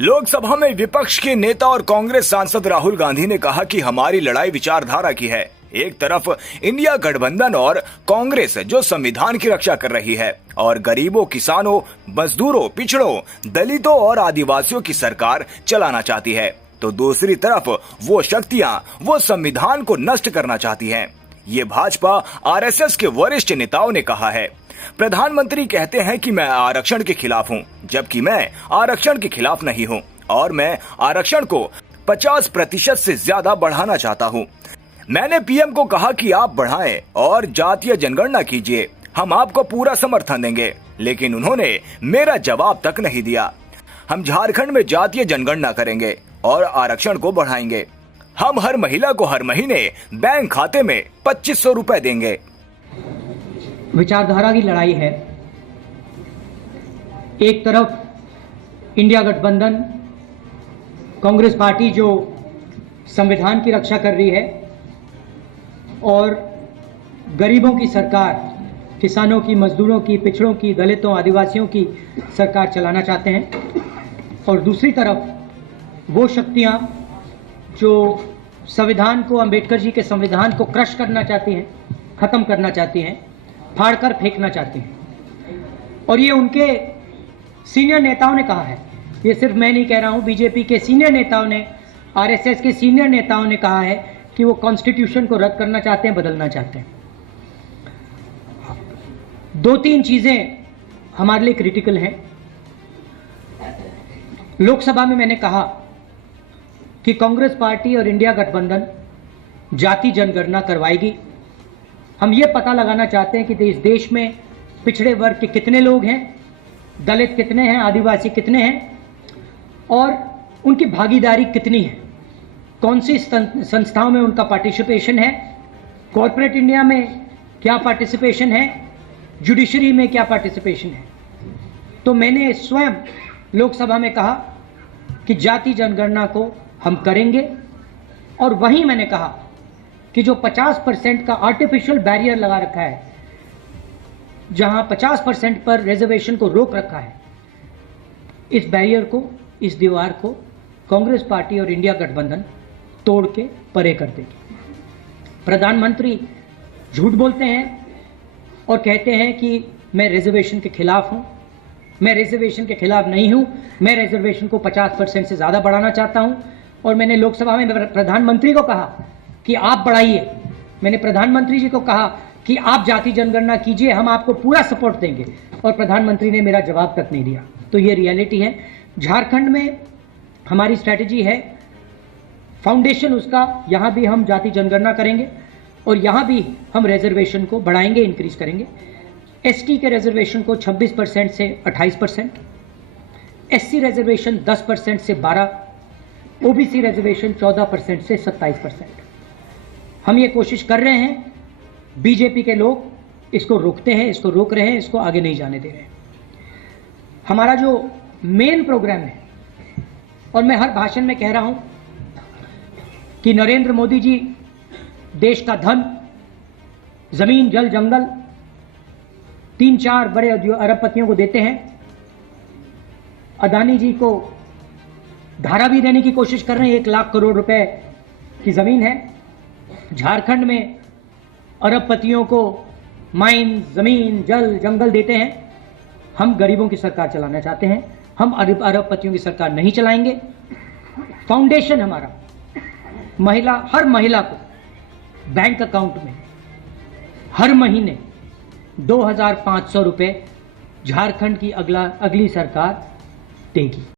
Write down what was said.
लोकसभा में विपक्ष के नेता और कांग्रेस सांसद राहुल गांधी ने कहा कि हमारी लड़ाई विचारधारा की है। एक तरफ इंडिया गठबंधन और कांग्रेस जो संविधान की रक्षा कर रही है और गरीबों, किसानों, मजदूरों, पिछड़ों, दलितों और आदिवासियों की सरकार चलाना चाहती है, तो दूसरी तरफ वो शक्तियां वो संविधान को नष्ट करना चाहती हैं। ये भाजपा आरएसएस के वरिष्ठ नेताओं ने कहा है। प्रधानमंत्री कहते हैं कि मैं आरक्षण के खिलाफ हूं, जबकि मैं आरक्षण के खिलाफ नहीं हूं और मैं आरक्षण को 50% से ज्यादा बढ़ाना चाहता हूं। मैंने पीएम को कहा कि आप बढ़ाएं और जातीय जनगणना कीजिए, हम आपको पूरा समर्थन देंगे, लेकिन उन्होंने मेरा जवाब तक नहीं दिया। हम झारखंड में जातीय जनगणना करेंगे और आरक्षण को बढ़ाएंगे। हम हर महिला को हर महीने बैंक खाते में 2500 रुपए देंगे। विचारधारा की लड़ाई है। एक तरफ इंडिया गठबंधन कांग्रेस पार्टी जो संविधान की रक्षा कर रही है और गरीबों की सरकार, किसानों की, मजदूरों की, पिछड़ों की, दलितों, आदिवासियों की सरकार चलाना चाहते हैं, और दूसरी तरफ वो शक्तियां जो संविधान को, अंबेडकर जी के संविधान को क्रश करना चाहती हैं, खत्म करना चाहती हैं, फाड़कर फेंकना चाहती हैं। और ये उनके सीनियर नेताओं ने कहा है, ये सिर्फ मैं नहीं कह रहा हूं, बीजेपी के सीनियर नेताओं ने, आरएसएस के सीनियर नेताओं ने कहा है कि वो कॉन्स्टिट्यूशन को रद्द करना चाहते हैं, बदलना चाहते हैं। दो तीन चीजें हमारे लिए क्रिटिकल हैं। लोकसभा में मैंने कहा कि कांग्रेस पार्टी और इंडिया गठबंधन जाति जनगणना करवाएगी। हम ये पता लगाना चाहते हैं कि इस देश में पिछड़े वर्ग के कितने लोग हैं, दलित कितने हैं, आदिवासी कितने हैं और उनकी भागीदारी कितनी है, कौन सी संस्थाओं में उनका पार्टिसिपेशन है, कॉर्पोरेट इंडिया में क्या पार्टिसिपेशन है, जुडिशरी में क्या पार्टिसिपेशन है। तो मैंने स्वयं लोकसभा में कहा कि जाति जनगणना को हम करेंगे, और वहीं मैंने कहा कि जो 50% का आर्टिफिशियल बैरियर लगा रखा है, जहां 50% पर रिजर्वेशन को रोक रखा है, इस बैरियर को, इस दीवार को कांग्रेस पार्टी और इंडिया गठबंधन तोड़ के परे कर देगी। प्रधानमंत्री झूठ बोलते हैं और कहते हैं कि मैं रिजर्वेशन के खिलाफ हूं। मैं रिजर्वेशन के खिलाफ नहीं हूं, मैं रिजर्वेशन को 50% से ज्यादा बढ़ाना चाहता हूं। और मैंने लोकसभा में प्रधानमंत्री को कहा कि आप बढ़ाइए, मैंने प्रधानमंत्री जी को कहा कि आप जाति जनगणना कीजिए, हम आपको पूरा सपोर्ट देंगे, और प्रधानमंत्री ने मेरा जवाब तक नहीं दिया। तो ये रियलिटी है। झारखंड में हमारी स्ट्रैटेजी है, फाउंडेशन उसका, यहां भी हम जाति जनगणना करेंगे और यहां भी हम रिजर्वेशन को बढ़ाएंगे, इंक्रीज करेंगे। एसटी के रिजर्वेशन को 26% से 28%, एससी रिजर्वेशन 10% से 12%, ओबीसी रिजर्वेशन 14% से 27%। हम ये कोशिश कर रहे हैं, बीजेपी के लोग इसको रोकते हैं, इसको रोक रहे हैं, इसको आगे नहीं जाने दे रहे हैं। हमारा जो मेन प्रोग्राम है, और मैं हर भाषण में कह रहा हूं कि नरेंद्र मोदी जी देश का धन, जमीन, जल, जंगल 3-4 बड़े अरबपतियों को देते हैं। अदानी जी को धारा भी देने की कोशिश कर रहे हैं, 1 लाख करोड़ रुपए की जमीन है। झारखंड में अरबपतियों को माइन, जमीन, जल, जंगल देते हैं। हम गरीबों की सरकार चलाना चाहते हैं, हम अरबपतियों की सरकार नहीं चलाएंगे। फाउंडेशन हमारा हर महिला को बैंक अकाउंट में हर महीने 2500 रुपए झारखंड की अगली सरकार देगी।